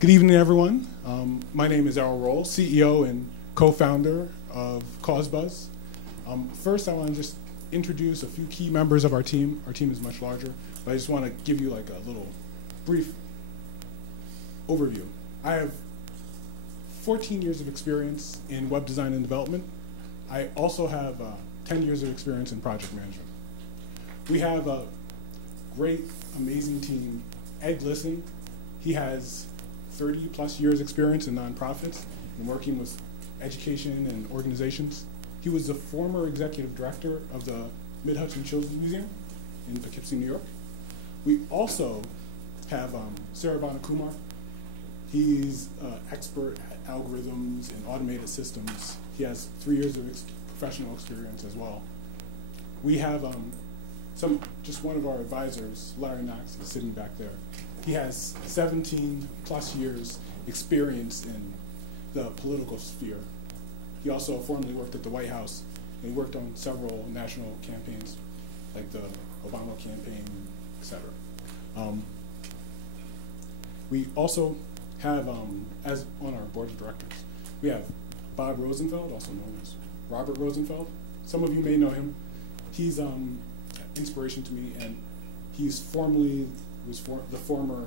Good evening, everyone. My name is Errol Roll, CEO and co-founder of CausBuzz. First, I want to just introduce a few key members of our team. Our team is much larger, but I just want to give you like a little brief overview. I have 14 years of experience in web design and development. I also have 10 years of experience in project management. We have a great, amazing team. Ed Lisson, he has 30 plus years experience in nonprofits and working with education and organizations. He was the former executive director of the Mid-Hudson Children's Museum in Poughkeepsie, New York. We also have Sarah Kumar. He's an expert at algorithms and automated systems. He has 3 years of professional experience as well. We have just one of our advisors, Larry Knox, is sitting back there. He has 17 plus years experience in the political sphere. He also formerly worked at the White House and he worked on several national campaigns like the Obama campaign, etc. We also have, as on our board of directors, we have Bob Rosenfeld, also known as Robert Rosenfeld. Some of you may know him. He's inspiration to me, and he's the former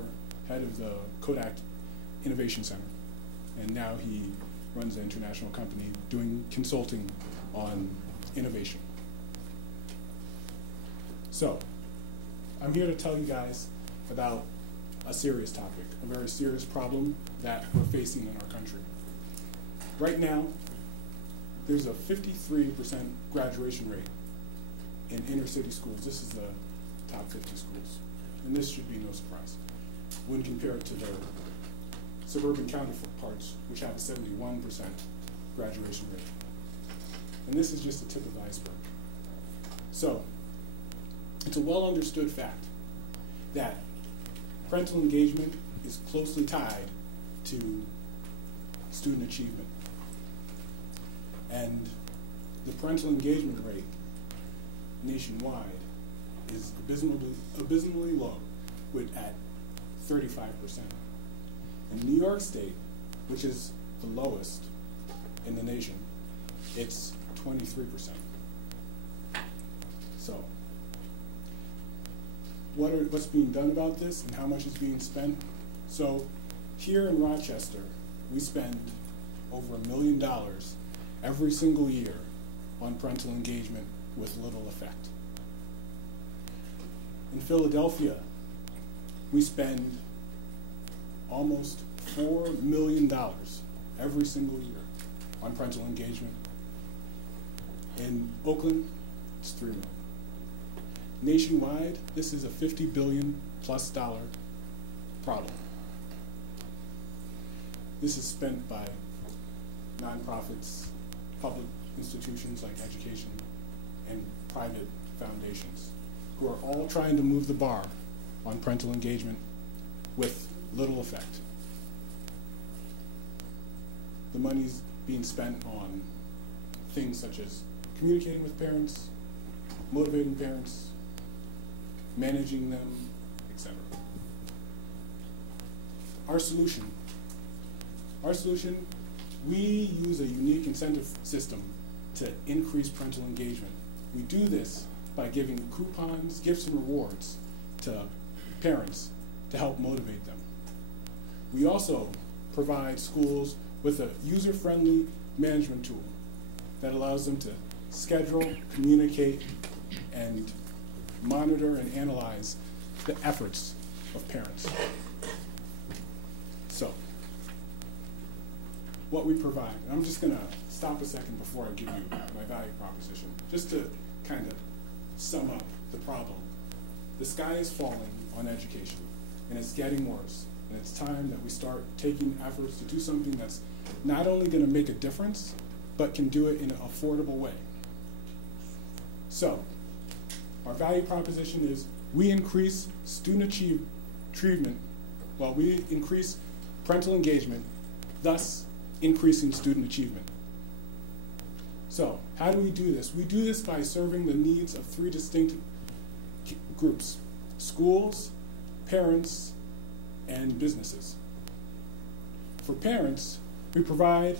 head of the Kodak Innovation Center, and now he runs an international company doing consulting on innovation. So, I'm here to tell you guys about a serious topic, a very serious problem that we're facing in our country. Right now, there's a 53% graduation rate in inner city schools. This is the top 50 schools. And this should be no surprise when compared to their suburban counterparts, which have a 71% graduation rate. And this is just the tip of the iceberg. So, it's a well understood fact that parental engagement is closely tied to student achievement. And the parental engagement rate nationwide is abysmally low, at 35%. In New York State, which is the lowest in the nation, it's 23%. So, what's being done about this and how much is being spent? So, here in Rochester, we spend over $1 million every single year on parental engagement with little effect. In Philadelphia, we spend almost $4 million every single year on parental engagement. In Oakland, it's $3 million. Nationwide, this is a $50 billion plus problem. This is spent by nonprofits, public institutions like education, and private foundations, who are all trying to move the bar on parental engagement with little effect. The money's being spent on things such as communicating with parents, motivating parents, managing them, etc. Our solution, we use a unique incentive system to increase parental engagement. We do this by giving coupons, gifts, and rewards to parents to help motivate them. We also provide schools with a user-friendly management tool that allows them to schedule, communicate, and monitor and analyze the efforts of parents. So, what we provide, and I'm just going to stop a second before I give you my value proposition, just to kind of sum up the problem. The sky is falling on education, and it's getting worse. And it's time that we start taking efforts to do something that's not only going to make a difference, but can do it in an affordable way. So, our value proposition is we increase student achievement while we increase parental engagement, thus increasing student achievement. So, how do we do this? We do this by serving the needs of 3 distinct groups: schools, parents, and businesses. For parents, we provide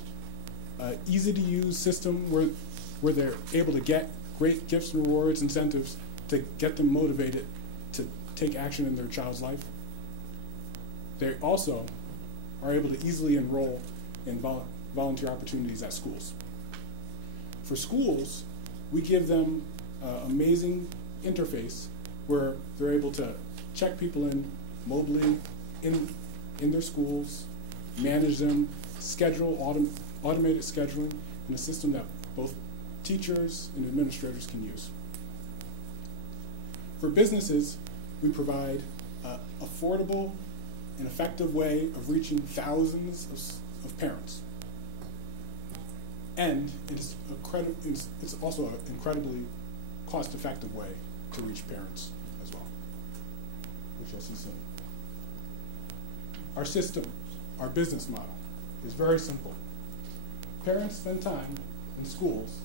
an easy-to-use system where they're able to get great gifts, rewards, incentives to get them motivated to take action in their child's life. They also are able to easily enroll in volunteer opportunities at schools. For schools, we give them an amazing interface where they're able to check people in mobily in their schools, manage them, schedule, automated scheduling, in a system that both teachers and administrators can use. For businesses, we provide an affordable and effective way of reaching thousands of parents. And it's also an incredibly cost-effective way to reach parents as well, which you'll see soon. Our system, our business model, is very simple. Parents spend time in schools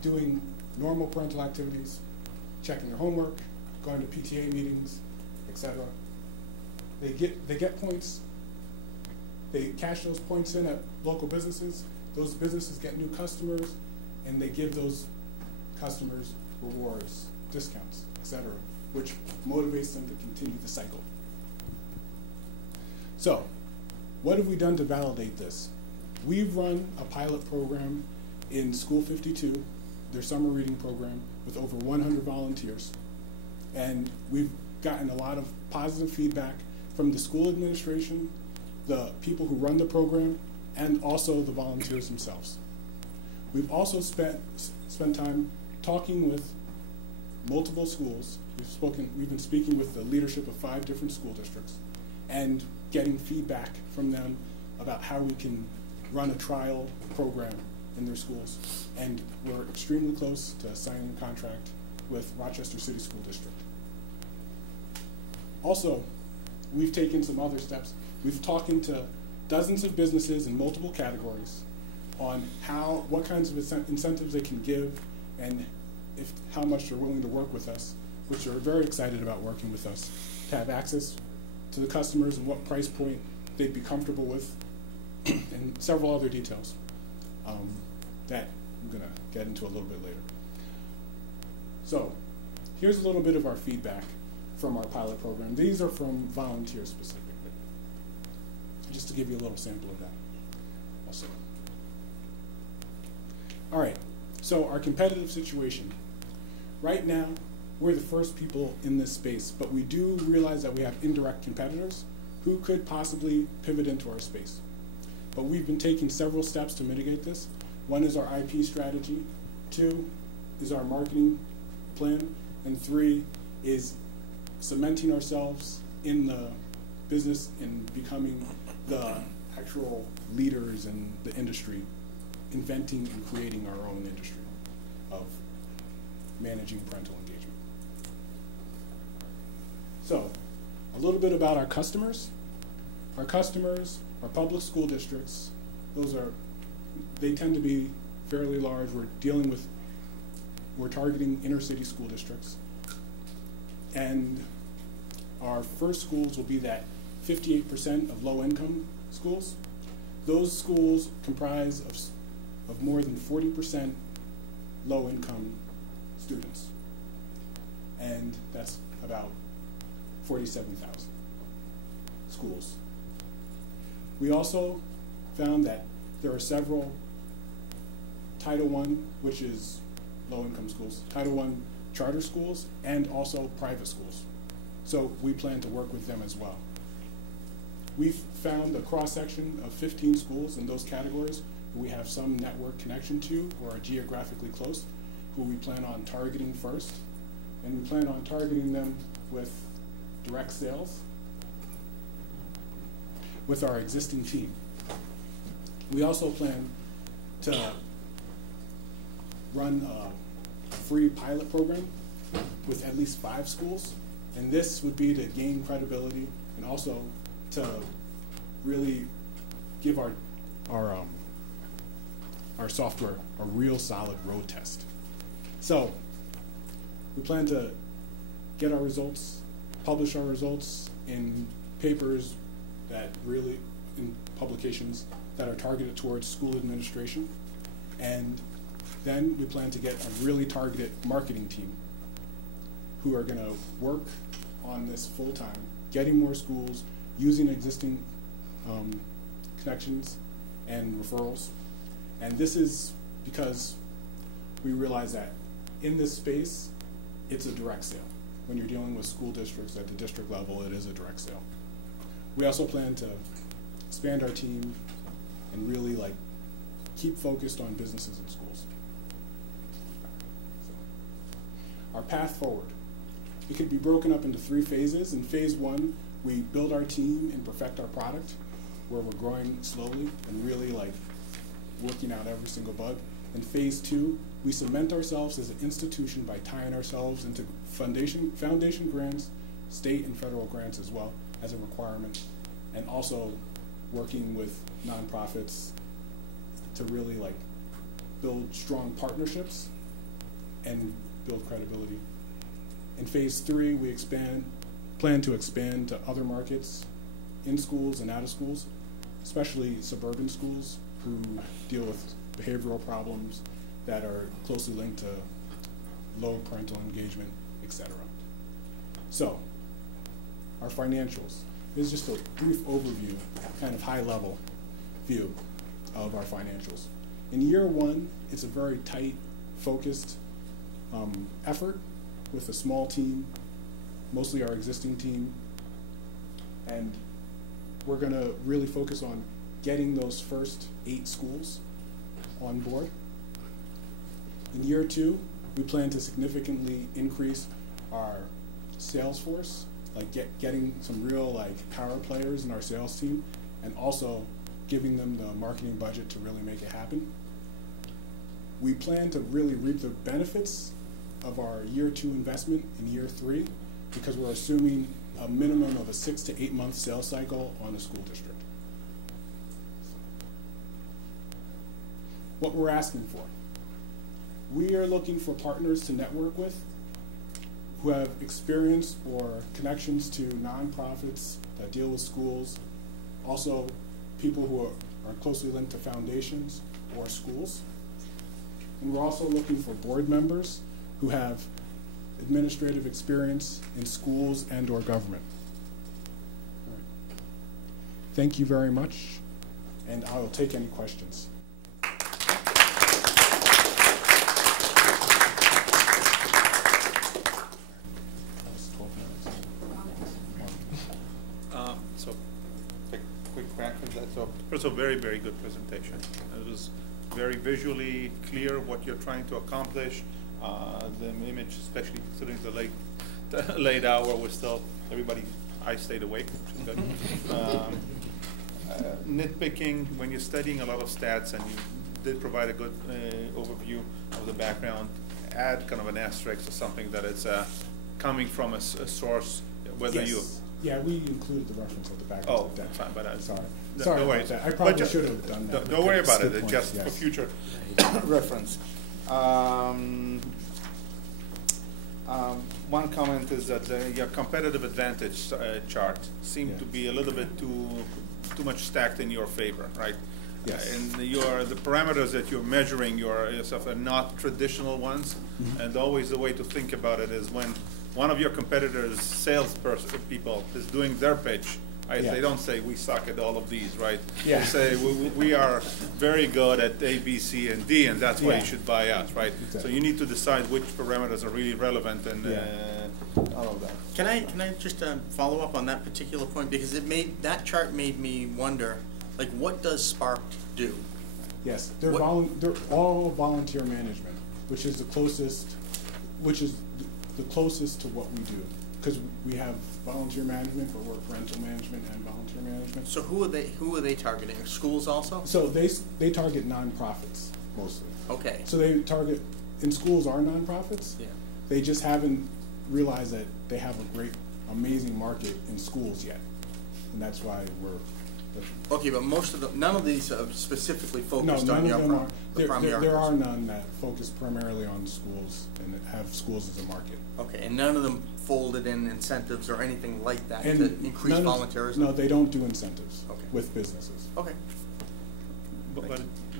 doing normal parental activities, checking their homework, going to PTA meetings, etc. They get points. They cash those points in at local businesses. Those businesses get new customers, and they give those customers rewards, discounts, etc., which motivates them to continue the cycle. So, what have we done to validate this? We've run a pilot program in School 52, their summer reading program, with over 100 volunteers. And we've gotten a lot of positive feedback from the school administration, the people who run the program, and also the volunteers themselves. We've also spent time talking with multiple schools. We've been speaking with the leadership of 5 different school districts and getting feedback from them about how we can run a trial program in their schools. And we're extremely close to signing a contract with Rochester City School District. Also, we've taken some other steps. We've talked to dozens of businesses in multiple categories on what kinds of incentives they can give and how much they're willing to work with us, which are very excited about working with us, to have access to the customers and what price point they'd be comfortable with, and several other details that I'm going to get into a little bit later. So here's a little bit of our feedback from our pilot program. These are from volunteers specifically, just to give you a little sample of that also. All right, so our competitive situation. Right now, we're the first people in this space, but we do realize that we have indirect competitors who could possibly pivot into our space. But we've been taking several steps to mitigate this. 1 is our IP strategy, 2 is our marketing plan, and 3 is cementing ourselves in the business and becoming the actual leaders in the industry, inventing and creating our own industry of managing parental engagement. So, a little bit about our customers. Our customers are public school districts. They tend to be fairly large. We're targeting inner city school districts. And our first schools will be that 58% of low-income schools. Those schools comprise of more than 40% low-income students. And that's about 47,000 schools. We also found that there are several Title I, which is low-income schools, Title I charter schools, and also private schools. So we plan to work with them as well. We've found a cross-section of 15 schools in those categories who we have some network connection to or are geographically close, who we plan on targeting first. And we plan on targeting them with direct sales with our existing team. We also plan to run a free pilot program with at least 5 schools, and this would be to gain credibility and also to really give our software a real solid road test. So we plan to get our results, publish our results in papers that really, in publications that are targeted towards school administration. And then we plan to get a really targeted marketing team who are going to work on this full-time, getting more schools, using existing connections and referrals. And this is because we realize that in this space, it's a direct sale. When you're dealing with school districts at the district level, it is a direct sale. We also plan to expand our team and really keep focused on businesses and schools. So, our path forward. It could be broken up into 3 phases. In phase 1, we build our team and perfect our product, where we're growing slowly and really working out every single bug. In phase 2, we cement ourselves as an institution by tying ourselves into foundation grants, state and federal grants as well as a requirement, and also working with nonprofits to really build strong partnerships and build credibility. In phase 3, we plan to expand to other markets in schools and out of schools, especially suburban schools who deal with behavioral problems that are closely linked to low parental engagement, etc. So, our financials. This is just a brief overview, kind of high-level view of our financials. In year 1, it's a very tight, focused effort with a small team, mostly our existing team, and we're going to really focus on getting those first 8 schools on board. In year 2, we plan to significantly increase our sales force, getting some real power players in our sales team, and also giving them the marketing budget to really make it happen. We plan to really reap the benefits of our year 2 investment in year 3, because we're assuming a minimum of a 6 to 8 month sales cycle on a school district. What we're asking for. We are looking for partners to network with who have experience or connections to nonprofits that deal with schools, also people who are closely linked to foundations or schools. And we're also looking for board members who have administrative experience in schools and or government. All right. Thank you very much, and I will take any questions. So first of all, very, very good presentation. It was very visually clear what you're trying to accomplish. The image, especially considering the late hour, was still I stayed awake, which is good. Nitpicking, when you're studying a lot of stats, and you did provide a good overview of the background, add kind of an asterisk or something that it's coming from a source, whether yes. you... Yeah, we included the reference at the back. Oh, of the deck. fine, but sorry no about that. I probably should have done that. Don't worry about it. It's point, just yes. for future reference. One comment is that your competitive advantage chart seemed to be a little bit too much stacked in your favor, right? Yes. And the parameters that you're measuring yourself are not traditional ones, and always the way to think about it is when one of your competitors' people is doing their pitch, right? They don't say we suck at all of these, right? Yeah. They say we are very good at A, B, C, and D, and that's why you should buy us, right? Exactly. So you need to decide which parameters are really relevant and all of that. Can I just follow up on that particular point, because that chart made me wonder, what does Spark do? Yes, they're all volunteer management, which is the closest to what we do, because we have volunteer management, but we're parental management and volunteer management. So who are they targeting? Schools also? So they target nonprofits mostly. Okay. So they target, and schools are nonprofits. Yeah. They just haven't realized that they have a great, amazing market in schools yet, and that's why we're Okay, but none of these are specifically focused No, on none of them are. the primary There are customer. none that focus primarily on schools and have schools as a market. Okay, and none of them folded in incentives or anything like that And to increase none of- volunteerism? No, they don't do incentives Okay. with businesses. Okay.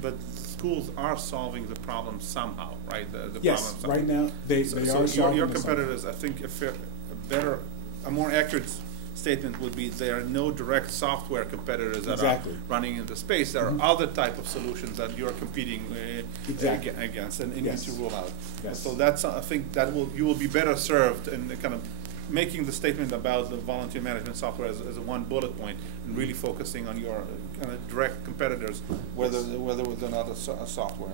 But schools are solving the problem somehow, right? The Yes, problem right now, they are solving your the competitors, I think a more accurate statement would be there are no direct software competitors that Exactly. are running in the space. There are other type of solutions that you're competing Exactly. against and need Yes. to rule out. Yes. So that's, I think that you will be better served in the kind of making the statement about the volunteer management software as a one bullet point and really focusing on your kind of direct competitors, whether with another software.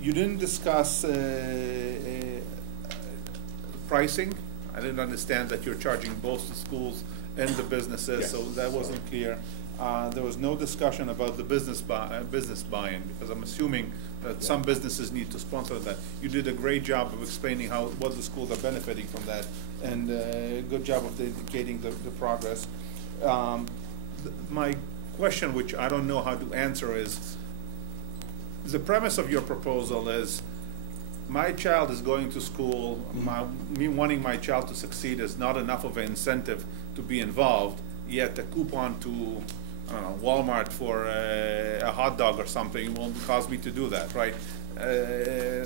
You didn't discuss pricing. I didn't understand that you're charging both the schools and the businesses, Yes. so that wasn't clear. There was no discussion about the business buy-in, because I'm assuming that some businesses need to sponsor that. You did a great job of explaining what the schools are benefiting from that, and good job of indicating the progress. My question, which I don't know how to answer, is the premise of your proposal is my child is going to school, me wanting my child to succeed is not enough of an incentive to be involved, yet a coupon to, I don't know, Walmart for a hot dog or something will cause me to do that, right?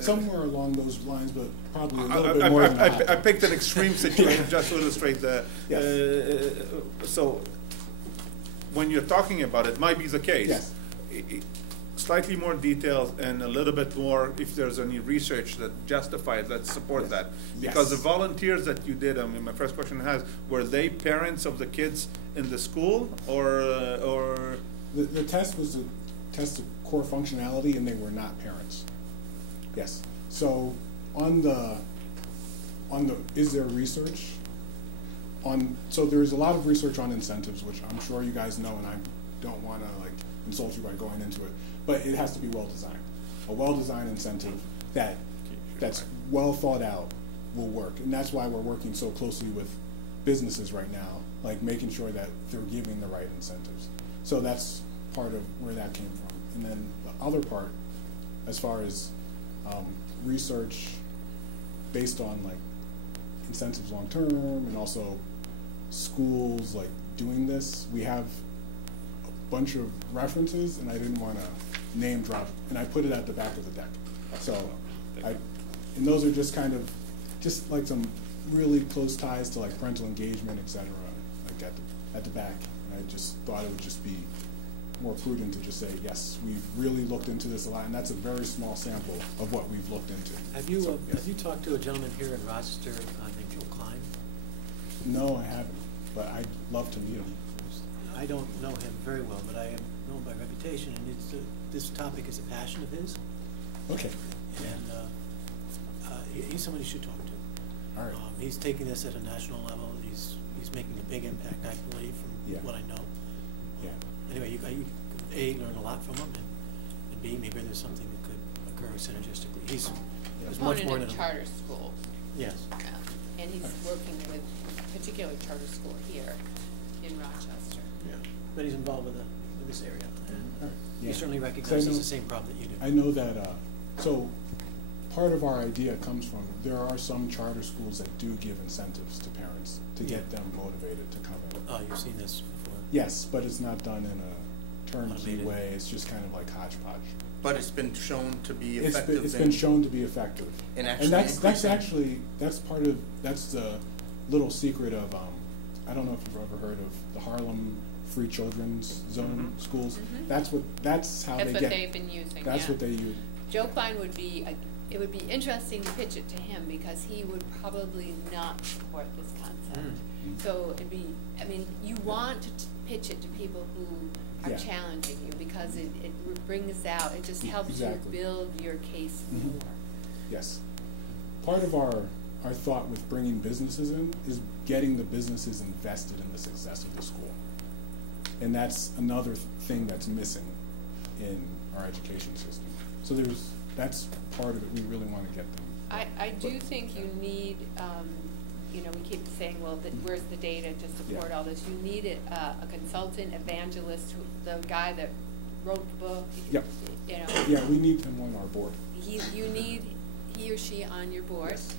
Somewhere along those lines, but probably a little bit more than that. I picked an extreme situation just to illustrate the, Yes. so when you're talking about it, might be the case. Yes. Slightly more details and a little bit more, if there's any research that justifies that, support Yes. that. Because Yes. the volunteers that you did, I mean, my first question were they parents of the kids in the school, or? The test was a test of core functionality, and they were not parents. Yes. So on the is there research on? So there's a lot of research on incentives, which I'm sure you guys know, and I don't want to like insult you by going into it, but it has to be well designed. A well designed incentive that's well thought out will work, and that's why we're working so closely with businesses right now, like making sure that they're giving the right incentives. So that's part of where that came from. And then the other part, as far as research based on like incentives long term, and also schools like doing this, we have a bunch of references, and I didn't want to name drop, and I put it at the back of the deck. So, and those are just kind of just like some really close ties to like parental engagement, etc. Like at the back. And I just thought it would just be more prudent to just say, yes, we've really looked into this a lot, and that's a very small sample of what we've looked into. Have you, So, yes. have you talked to a gentleman here in Rochester named Joe Klein? No, I haven't, but I'd love to meet him. I don't know him very well, but I am known by reputation, and this topic is a passion of his, Okay. and he's somebody you should talk to. All right. He's taking this at a national level. He's making a big impact, I believe, from Yeah. what I know. Yeah. Anyway, you A, learn a lot from him, and B, maybe there's something that could occur synergistically. He's much more Component than of charter schools, Yes. and he's working with a particular charter school here in Rochester. Yeah. But he's involved with this area, and All right. he Yeah. certainly 'Cause I recognizes know- the same problem that you do. I know that, so part of our idea comes from, there are some charter schools that do give incentives to parents to get Yeah. them motivated to come in. Oh, you've seen this before. Yes, but it's not done in a turnkey Automated. way, it's just kind of like hodgepodge. But it's been shown to be It's effective. been shown to be effective. in And actually that's increasing- actually, that's the little secret of, I don't know if you've ever heard of the Harlem Free Children's Zone schools. Mhm. That's how That's they what get. they've been using, That's yeah. what they use. Joe Klein would be, it would be interesting to pitch it to him, because he would probably not support this concept. Mm. So it'd be, I mean, you want to pitch it to people who are Yeah. challenging you, because it brings out, it just helps Exactly. you build your case Mhm. more. Yes. Part of our thought with bringing businesses in is getting the businesses invested in the success of the school. And that's another thing that's missing in our education system. So that's part of it. We really want to get them. I do think you need, we keep saying, well, well, where's the data to support all this? You need a consultant, evangelist, the guy that wrote the book. Yep. You know. Yeah, we need him on our board. You need he or she on your board, Yes.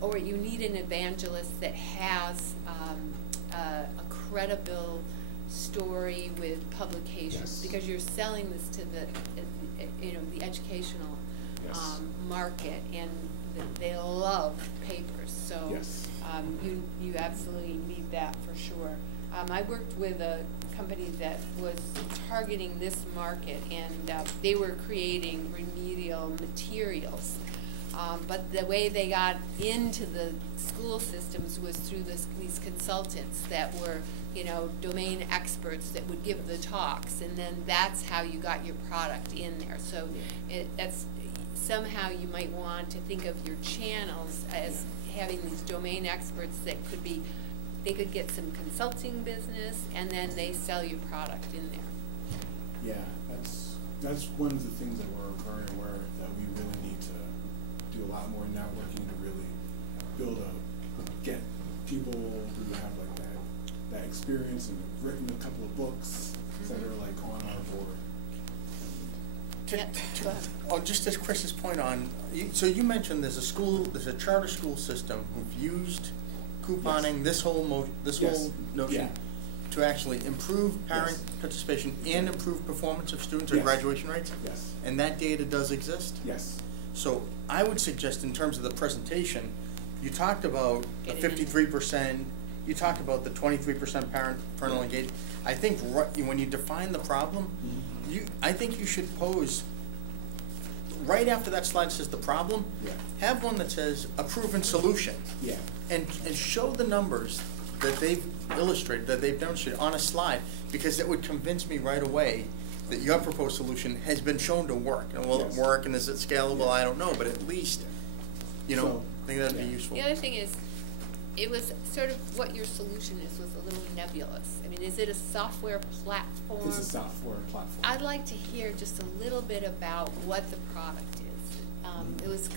or you need an evangelist that has a credible story with publications, Yes. because you're selling this to the educational Yes. market, and they love papers. So Yes. you absolutely need that for sure. I worked with a company that was targeting this market, and they were creating remedial materials. But the way they got into the school systems was through these consultants that were, domain experts that would give the talks, and then that's how you got your product in there. So that's somehow you might want to think of your channels as having these domain experts that they could get some consulting business, and then they sell your product in there. Yeah, that's one of the things that we're very aware that we really need to do a lot more networking to really get people who have like that experience and have written a couple of books that are like on our board. Just as Chris's point on, so you mentioned there's a charter school system who've used couponing, Yes. this whole notion Yeah. to actually improve parent Yes. participation and improve performance of students or Yes. graduation rates? Yes. And that data does exist? Yes. So I would suggest, in terms of the presentation, you talked about the Get it in. 53%, you talked about the 23% parental engagement. I think when you define the problem, I think you should pose, right after that slide says the problem, Yeah. have one that says a proven solution. Yeah. And show the numbers that they've illustrated, that they've demonstrated on a slide, because it would convince me right away that your proposed solution has been shown to work. And will it Yes. work, and is it scalable? Yeah. I don't know, but at least, So, I think that'd be yeah. useful. The other thing is, it was sort of what your solution was a little nebulous. I mean, is it a software platform? It's a software platform. I'd like to hear just a little bit about what the product is. It was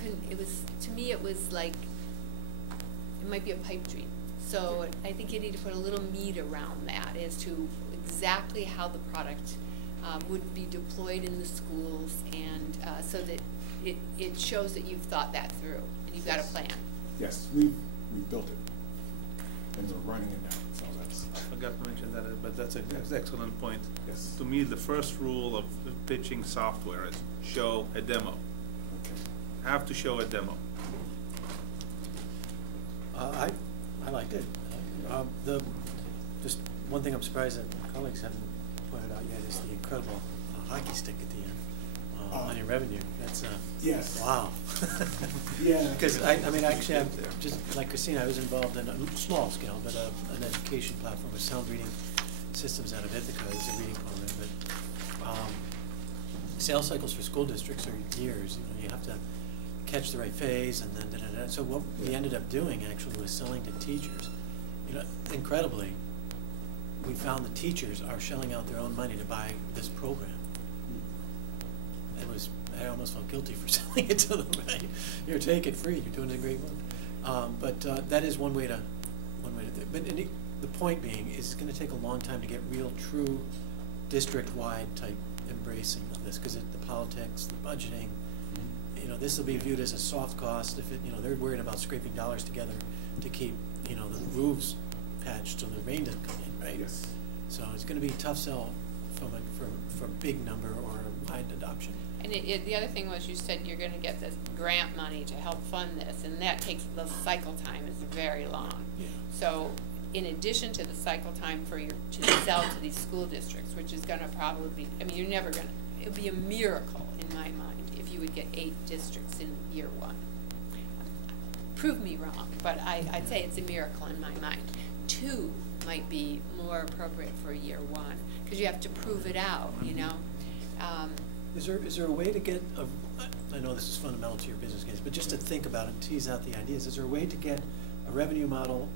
to me, it was like, it might be a pipe dream. So I think you need to put a little meat around that as to exactly how the product would be deployed in the schools, and so that it shows that you've thought that through and you've got a plan. Yes, we've built it, and we're running it now. So that's I forgot to mention that, but that's an excellent point. Yes. To me, the first rule of pitching software is show a demo. okay. Have to show a demo. I liked it. Just one thing I'm surprised that my colleagues haven't pointed out yet is the incredible hockey stick at the end on your revenue. That's Yes. wow. Yeah. Because I mean, actually, I'm just like Christina, I was involved in a small scale, but an education platform with sound reading systems out of Ithaca as a reading program. But sales cycles for school districts are years. You have to catch the right phase, and then da-da-da. So what we ended up doing actually was selling to teachers. Incredibly, we found the teachers are shelling out their own money to buy this program. I almost felt guilty for selling it to them. Right? Here, take it free. You're doing a great work. But that is one way to do it. But the point being is, it's going to take a long time to get real, true, district-wide type embracing of this, because the politics, the budgeting. This will be viewed as a soft cost. If they're worried about scraping dollars together to keep the roofs patched so the rain doesn't come in, right? Yes. So it's going to be a tough sell for a big number or a wide adoption. And the other thing was, you said you're going to get this grant money to help fund this, and that takes, the cycle time is very long. Yeah. So in addition to the cycle time to sell to these school districts, which is going to probably be, I mean, you're never going to, it would be a miracle in my mind if you would get 8 districts in year 1. Prove me wrong, but I'd say it's a miracle in my mind. 2 might be more appropriate for year 1, because you have to prove it out, Is there a way to get I know this is fundamental to your business case, but just to think about it, tease out the ideas. Is there a way to get a revenue model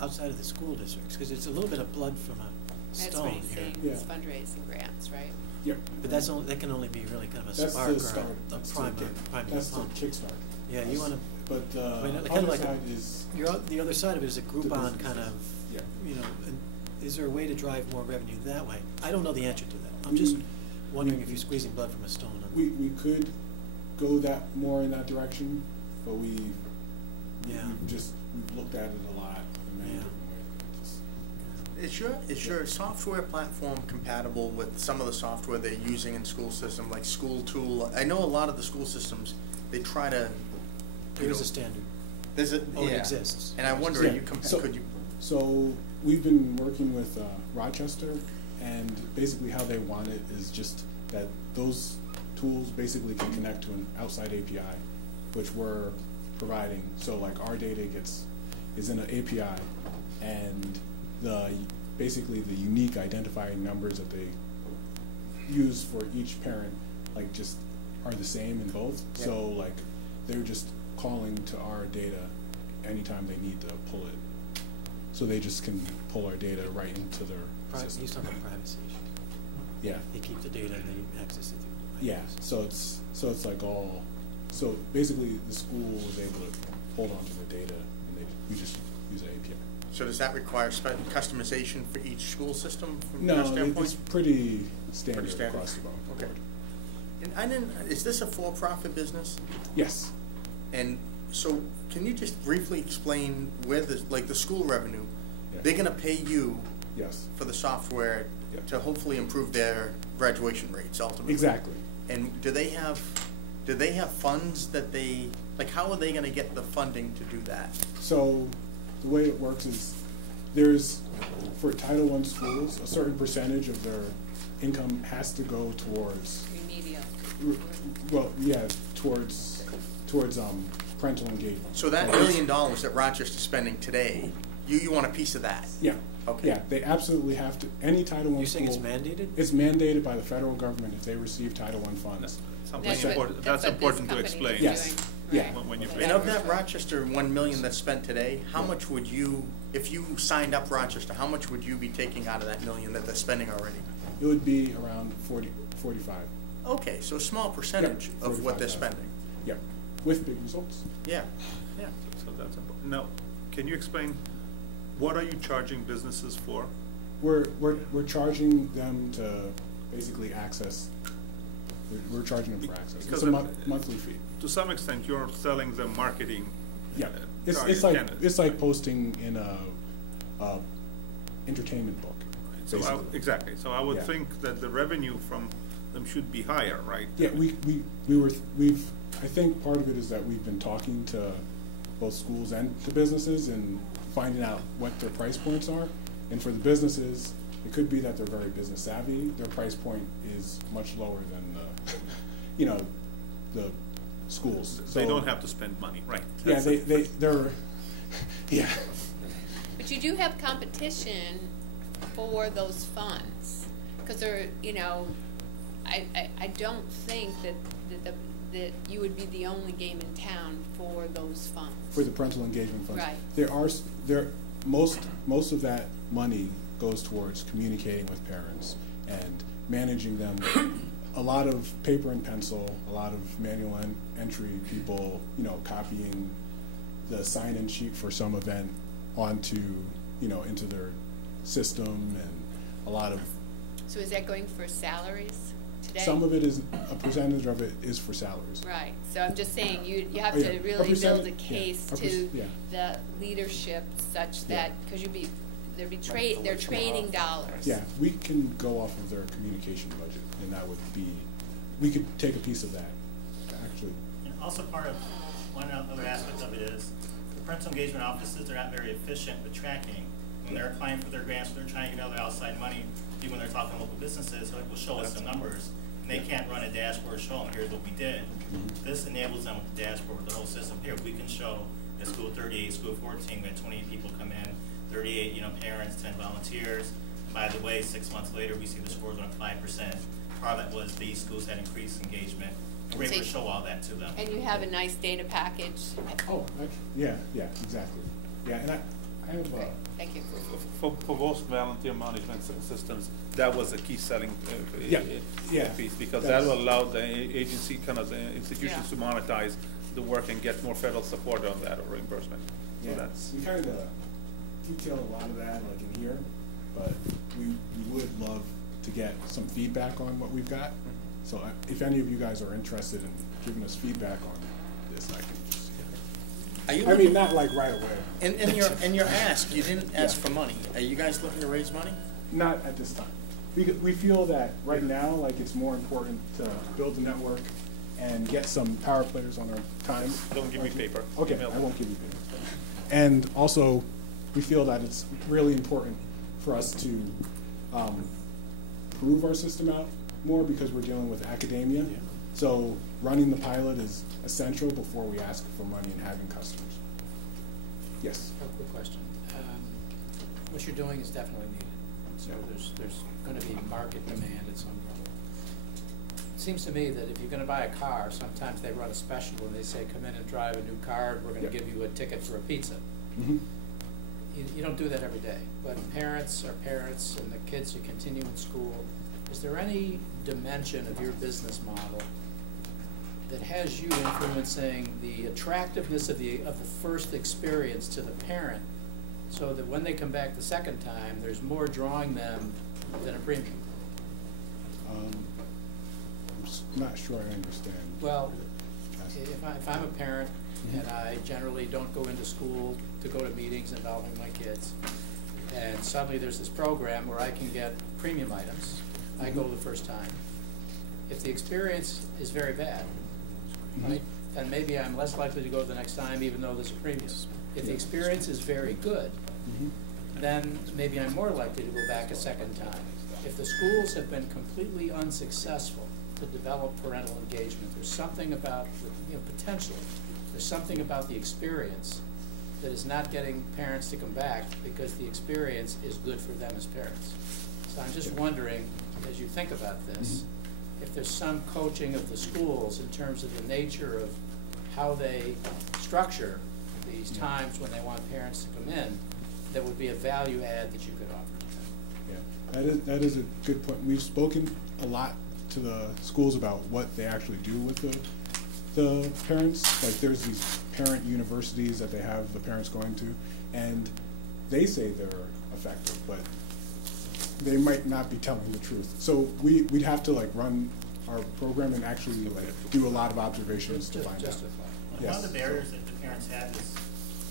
outside of the school districts? Because it's a little bit of blood from a That's stone what he's here. saying, Yeah. it's fundraising grants, right? Yeah. But that can only be really kind of a That's spark the start. or a That's primer. the Primer That's the pump. kickstart. Yeah, you want to but I mean, the kind of other like side is the other side of it is a Groupon kind of, yeah. you know, and is there a way to drive more revenue that way? I don't know the answer to that. I'm just wondering if you're squeezing blood from a stone. We could go that more in that direction, but we've looked at it a lot in many different ways. Is your software platform compatible with some of the software they're using in school system, like School Tool? I know a lot of the school systems, they try to. There is a standard. There's a, it exists. And I wonder, Yeah. could you? So we've been working with Rochester, and basically how they want it is just that those tools basically can connect to an outside API, which we're providing. So like our data is in an API, and basically the unique identifying numbers that they use for each parent like just are the same in both. Yep. So like they're just calling to our data anytime they need to pull it. So they just can pull our data right into their system. He's talking about privacy issues. Yeah. They keep the data and they access it through. Yeah. So it's like all. So basically, the school was able to hold on to the data, and we just use an API. So does that require customization for each school system from No, your standpoint? it's pretty standard, Pretty standard. across the board. Okay. And is this a for-profit business? Yes. And so, can you just briefly explain where the school revenue, Yeah. they're gonna pay you Yes. for the software Yeah. to hopefully improve their graduation rates ultimately? Exactly. And do they have funds that how are they gonna get the funding to do that? So the way it works is there's, for Title I schools, a certain percentage of their income has to go towards, Remedial. towards parental engagement. So that $1 million that Rochester's spending today, you want a piece of that? Yeah. Okay. Yeah, they absolutely have to. Any Title I You're school. saying it's mandated? It's mandated by the federal government if they receive Title I funds. That's important to explain. Yes. Yeah. When you And of that Rochester $1 million that's spent today, how much would you, if you signed up Rochester, how much would you be taking out of that $1 million that they're spending already? It would be around 45. Okay, so a small percentage Yeah, of what they're 45,000. spending. Yeah, with big results. Yeah, yeah. So that's important. Now, can you explain, what are you charging businesses for? We're charging them to basically access. We're charging them for access. Because It's a monthly fee. To some extent, you're selling them marketing. Yeah, target it's like candidates, like right? posting in a entertainment book. So basically. exactly. So I would Yeah. think that the revenue from them should be higher, right? Yeah, I think part of it is that we've been talking to both schools and to businesses and finding out what their price points are. And for the businesses, it could be that they're very business savvy. Their price point is much lower than the schools. They So- don't have to spend money, right? Yeah, they're yeah. But you do have competition for those funds, because I don't think that you would be the only game in town for those funds. For the parental engagement funds. Right. Most of that money goes towards communicating with parents and managing them. A lot of paper and pencil, a lot of manual entry, people, copying the sign-in sheet for some event onto, into their system, and a lot of. So is that going for salaries today? Some of it is, a percentage of it is for salaries. Right, so I'm just saying, you have Oh, yeah. to A really build a percentage, case yeah. to Yeah. the leadership such Yeah. that, because they're trading dollars. Yeah, we can go off of their communication budget, and that would be, we could take a piece of that, actually. And also part of, one other aspect of it is, the parental engagement offices are not very efficient with tracking. When they're applying for their grants, they're trying to get other outside money, even when they're talking to local businesses, so it will show us some numbers. And they can't run a dashboard, show them, here's what we did. This enables them with the dashboard, with the whole system. Here, we can show at school 38, school 14, we had 28 people come in, 38, parents, 10 volunteers. And by the way, 6 months later, we see the scores went up 5%. Part of that was these schools had increased engagement. And we're able to show all that to them. And you have a nice data package. Oh, actually, yeah, exactly. Yeah, and I have, Great, thank you. For most volunteer management systems, that was a key selling Yeah. piece, because that That's- will allow the agency, kind of the institutions to monetize the work and get more federal support on that or reimbursement. So Yeah, that's, we kind of detail a lot of that like in here, but we would love to get some feedback on what we've got. So if any of you guys are interested in giving us feedback on this, I can just. Are you I mean, looking, not like right away. in your ask, you didn't ask Yeah. for money. Are you guys looking to raise money? Not at this time. We feel that right now, like it's more important to build a network and get some power players on our time. don't give me paper. Okay, Email I them. won't give you paper. And also, we feel that it's really important for us to prove our system out more because we're dealing with academia. So running the pilot is essential before we ask for money and having customers. Yes. A quick question. What you're doing is definitely needed. So there's going to be market demand at some level. It seems to me that if you're going to buy a car, sometimes they run a special and they say, come in and drive a new car, and we're going to give you a ticket for a pizza. Mm-hmm. You don't do that every day. But parents are parents and the kids are continuing school. Is there any dimension of your business model that has you influencing the attractiveness of the first experience to the parent, so that when they come back the second time, there's more drawing them than a premium? I'm not sure I understand. Well, if I'm a parent and I generally don't go into school to go to meetings involving my kids, and suddenly there's this program where I can get premium items, I go the first time. If the experience is very bad, right, then maybe I'm less likely to go the next time even though there's a premium. If the experience is very good, then maybe I'm more likely to go back a second time. If the schools have been completely unsuccessful to develop parental engagement, there's something about, potentially, there's something about the experience that is not getting parents to come back because the experience is good for them as parents. So I'm just wondering, as you think about this, if there's some coaching of the schools in terms of the nature of how they structure these times when they want parents to come in, that would be a value add that you could offer to them. Yeah, that is a good point. We've spoken a lot to the schools about what they actually do with the parents. Like there's these parent universities that they have the parents going to, and they say they're effective, but they might not be telling the truth. So we'd have to like run our program and actually like do a lot of observations to find out. One of the barriers that the parents have is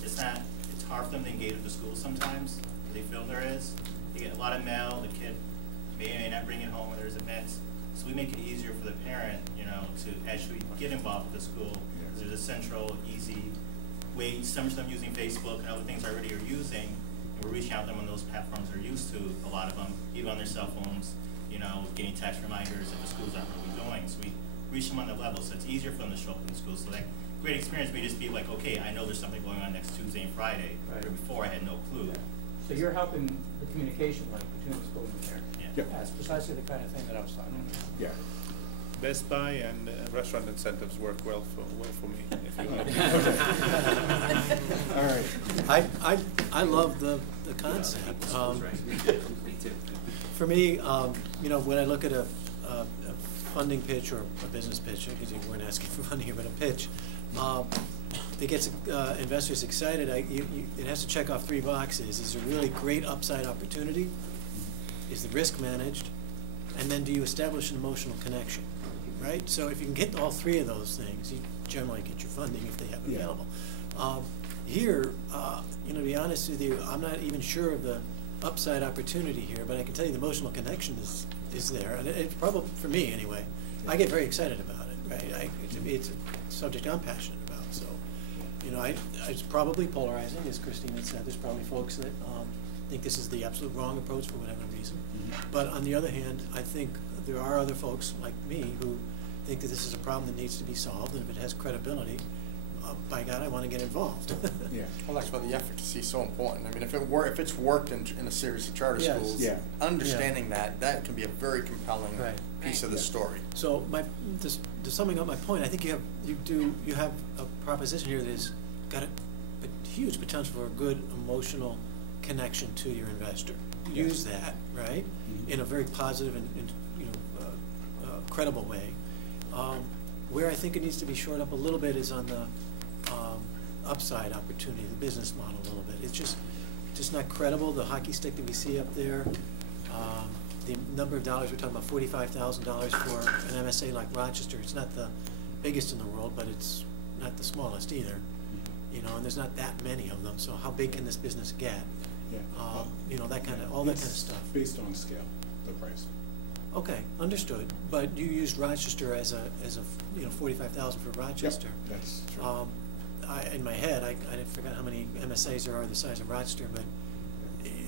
it's hard for them to engage with the school sometimes. They feel there is. They get a lot of mail, the kid may or may not bring it home when there's events. So we make it easier for the parent, to actually get involved with the school. There's a central, easy way. Some of them using Facebook and other things already are using. And we're reaching out to them on those platforms they're used to, a lot of them, even on their cell phones, getting text reminders that the schools aren't really doing. So we reach them on the level, so it's easier for them to show up in the schools. So that great experience may just be like, okay, I know there's something going on next Tuesday and Friday, Right. where before I had no clue. So you're helping the communication link between the school and the parent. Yeah. That's precisely the kind of thing that I was talking about. Yeah. Best Buy and restaurant incentives work well for me. If you like. All right. I love the concept. For me, when I look at a funding pitch or a business pitch, because you weren't asking for money here, but a pitch, that gets investors excited. It has to check off 3 boxes. Is there really great upside opportunity? Is the risk managed? And then do you establish an emotional connection? Right? So if you can get all 3 of those things, you generally get your funding if they have it available. Here, to be honest with you, I'm not even sure of the upside opportunity here, but I can tell you the emotional connection is there. And it's probably, for me anyway, I get very excited about it, right? To me, it's a subject I'm passionate about. So, it's probably polarizing, as Christine had said. There's probably folks that think this is the absolute wrong approach for whatever reason. But on the other hand, I think there are other folks like me who think that this is a problem that needs to be solved, and if it has credibility, by God, I want to get involved. Yeah. Well, that's why the efficacy is so important. I mean, if it's worked in a series of charter Yes. schools, Yeah. understanding that can be a very compelling Right. piece of the story. So to summing up my point, I think you have a proposition here that has got a huge potential for a good emotional connection to your investor. Use that, right, in a very positive and credible way. Where I think it needs to be shored up a little bit is on the upside opportunity, the business model a little bit. It's just not credible, the hockey stick that we see up there. The number of dollars, we're talking about $45,000 for an MSA like Rochester. It's not the biggest in the world, but it's not the smallest either. You know, and there's not that many of them, so how big can this business get? Yeah. You know, that kind of, all that kind of stuff. Based on scale, the price. Okay, understood, but you used Rochester as a you know, $45,000 for Rochester. Yep, that's true. In my head, I forgot how many MSAs there are the size of Rochester, but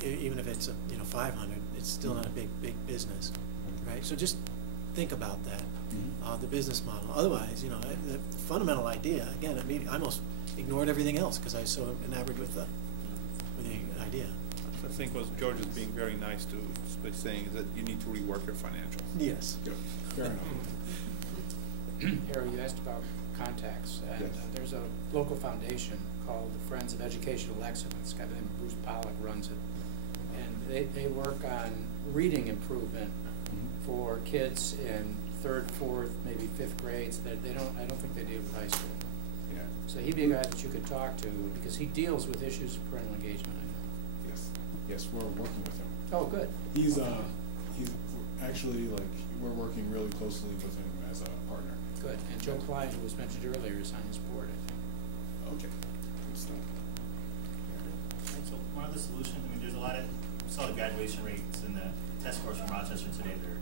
even if it's you know, 500, it's still not a big business, right? So just think about that, the business model. Otherwise, you know, the fundamental idea, again, I mean, I almost ignored everything else because I was so enamored with the idea. I think what George is being very nice to by saying is that you need to rework your financials. Yes. Yep. Fair enough. Harry, you asked about contacts, and Yes. There's a local foundation called the Friends of Educational Excellence. A guy named Bruce Pollock runs it, and they work on reading improvement for kids in 3rd, 4th, maybe 5th grades. That I don't think they deal with high school. Yeah. So he'd be a guy that you could talk to because he deals with issues of parental engagement. I know. Yes. Yes, we're working with him. Oh, good. He's actually, like, we're working really closely with him as a partner. Good. And Joe Klein, who was mentioned earlier, is on his board, I think. Okay. Good stuff. So one of the solutions, I mean, there's a lot of, we saw the graduation rates in the test scores from Rochester today. They're,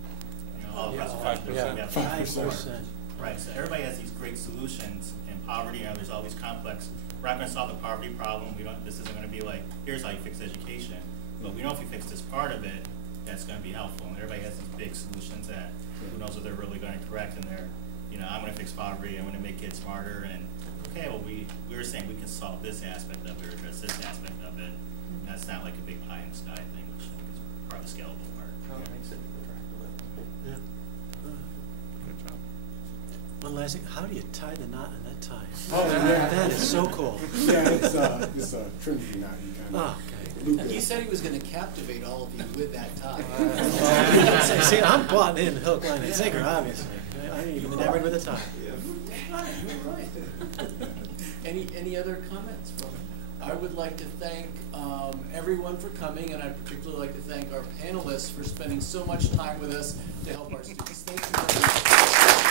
you know, all across the country. Yeah, 5%. Right, so everybody has these great solutions in poverty, you know, there's all these complex, we're not gonna solve the poverty problem, this isn't gonna be like, here's how you fix education. But we know if you fix this part of it, that's gonna be helpful, and everybody has these big solutions that, who knows what they're really gonna correct, and they're, you know, I'm gonna fix poverty, I'm gonna make kids smarter, and, okay, well, we were saying we can solve this aspect of it, or address this aspect of it, and that's not like a big pie in the sky thing, which I think is part of the scalable part. Yeah. Good job. One last thing, how do you tie the knot in that tie? Oh, yeah. That is so cool. Yeah, it's a Trinity knot. You kind of loop it. He said he was going to captivate all of you with that tie. See, I'm bought in hook, line, and sinker, obviously. I'm even enamored with the tie. Right. Any other comments? I would like to thank everyone for coming, and I'd particularly like to thank our panelists for spending so much time with us to help our students. Thank you very much.